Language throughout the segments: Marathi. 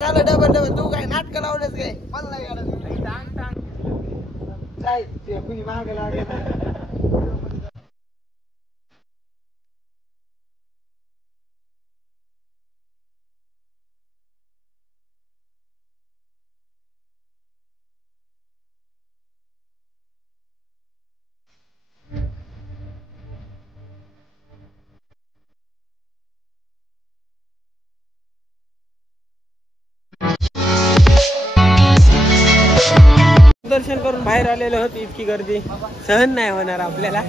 डबल डबल तू काय नाटक लावलंच काय मला नाही काढायचं टांग टांग काय ते कुणी मागे लागलं दर्शन करून बाहेर आलेलो होती इतकी गर्दी सहन नाही होणार आपल्याला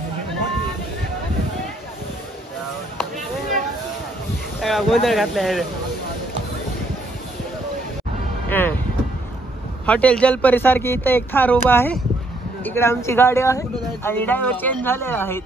गोंधळ घातलाय हॉटेल जलपरी सारखी इथं एक थार उभा आहे इकडे आमची गाडी आहे आणि ड्रायव्हर चेंज झालेले आहेत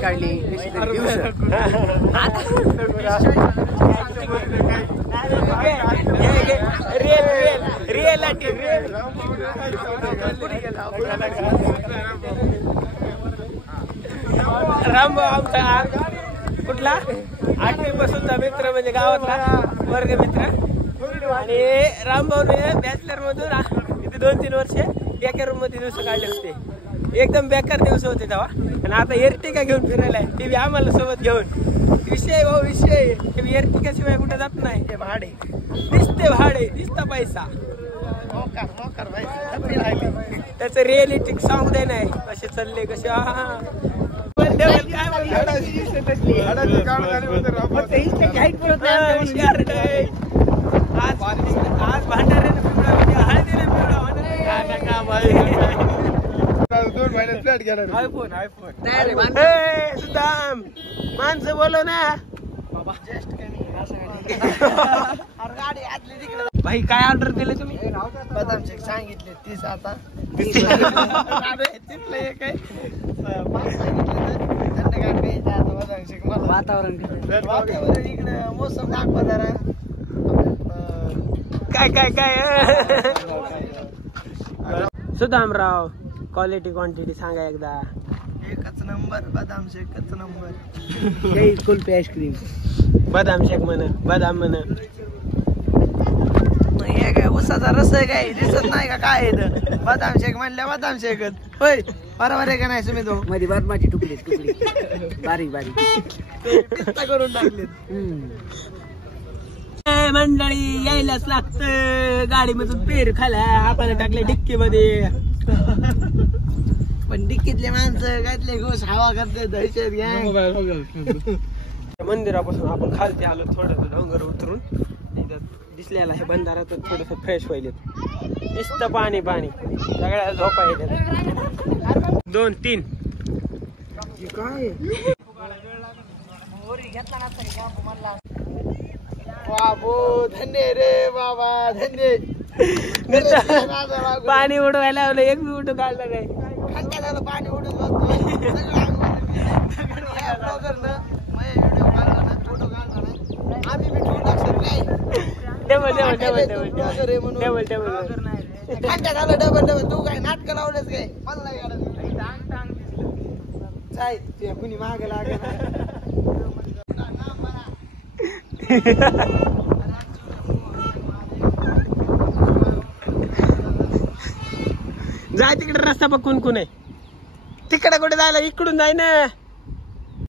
काढली रामभाऊ आमचा कुठला 8वी पासूनचा मित्र म्हणजे गावातला वर्ग मित्र आणि रामभाऊने बॅचलर मधून इथे 2-3 वर्ष बेकार रूम मध्ये दिवस काढले होते एकदम बेकार दिवस होते तेव्हा आणि आता एर्टिका घेऊन फिरायला ते बी आम्हाला सोबत घेऊन विषय भाऊ विषय एर्टिका शिवाय कुठे जात नाही ते भाडे दिसता पैसा त्याचं रिअलिटी सांगू दे नाही कसे चालले कसे आज भांडारे सुदाम माणसं बोलो ना भाई काय ऑर्डर दिले तुम्ही बदाम शेक सांगितले 30 आता वातावरण इकडे मोसम दाखवा जरा काय सुदामराव क्वालिटी क्वांटिटी सांगा एकदा एकच नंबर बदाम शेकच नंबर कुल्फी आईस्क्रीम बदाम शेक म्हण बदाम म्हण हे काय उसाचा रस आहे काय दिसत नाही का काय बदाम शेक म्हणल्या बदाम शेकच होय बरोबर आहे का नाही तुम्ही तो मध्ये बदामाची टुकडी बारीक बारीक करून टाकले मंडळी यायलाच लागत गाडी मधून पेर खाला आपण टाकले डिक्की मध्ये पण डिक्कीतले माणसं कायतले घोष हवा करते दहशत गँग मंदिरापासून आपण खालती आलो थोडं डोंगर उतरून दिसलेला हे बंधारातून थोडस फ्रेश व्हायले नुसतं पाणी सगळ्या झोपा येतात 2-3 काय बाबू धन्य रे बाबा धन्य पाणी उडवायला लावलं एक बी उडू काढलं नाही पाणी उडून आम्ही घंटा झालं डबल डबल. तू काय नाटक लावलंच काय? मला नाही गाडा जाय तुझ्या कुणी माग लागे जाय तिकडे रस्ता बघ कोण कोण आहे. तिकडे कुठे जायला इकडून जाय ना.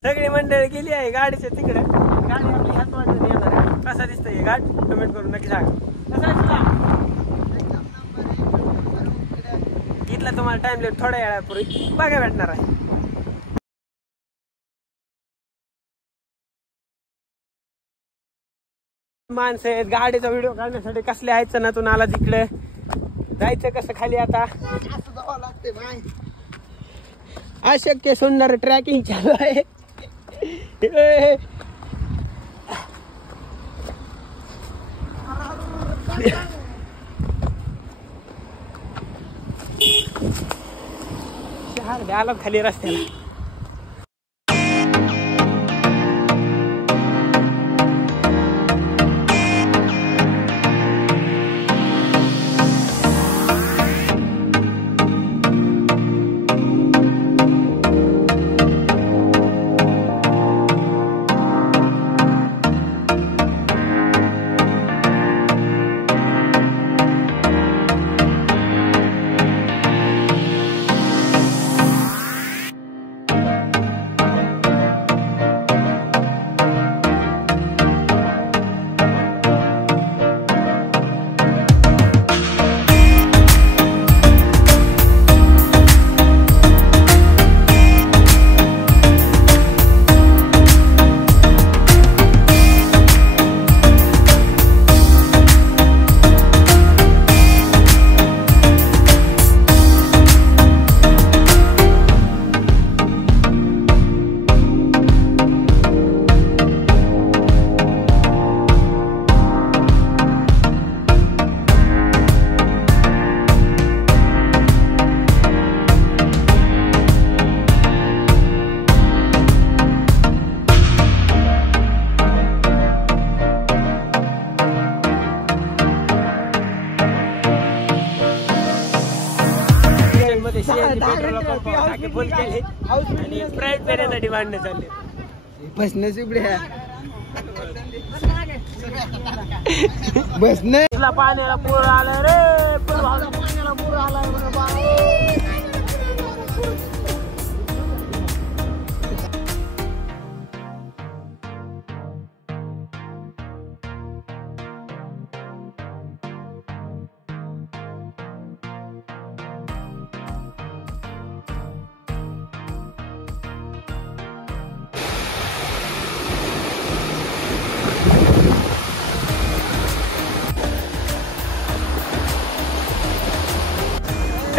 सगळी मंडळी गेली आहे गाडीच्या तिकडे. गाडी आपली हात वाजून येणार आहे. कसा दिसतोय घाट कमेंट करून नक्की सांग. कसा दिसला इथला तुम्हाला टाइम लेट थोड्या वेळापूर्वी बघा भेटणार आहे. माणसं आहेत गाडीचा व्हिडिओ काढण्यासाठी कसले आहेत सणातून आला तिकडे जायचं कसं खाली आता असं जावं लागते बाय. अशक्य सुंदर ट्रॅकिंग चालू आहे. आलो खाली रस्त्याला. फुल केले आणि स्प्राईट पेण्यासाठी भांडणे चालले. बसने चिबड्या बसने पाण्याला पूर आला रे. पाण्याला पूर आला.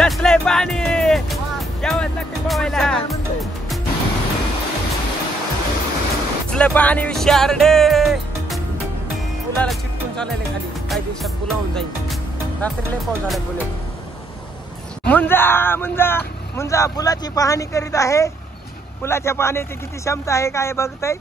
कसलंय पाणी जेवण लागते पोहायला. कसलं पाणी विशारडे. पुलाला चिटकून चालले खाली. काही दिवसात पुलावून जाईल. रात्री लय पाऊस झाला पुण्यात. मुंजा मुंजा मुंजा पुलाची पाहणी करीत आहे. पुलाच्या पाण्याची किती क्षमता आहे काय बघताय.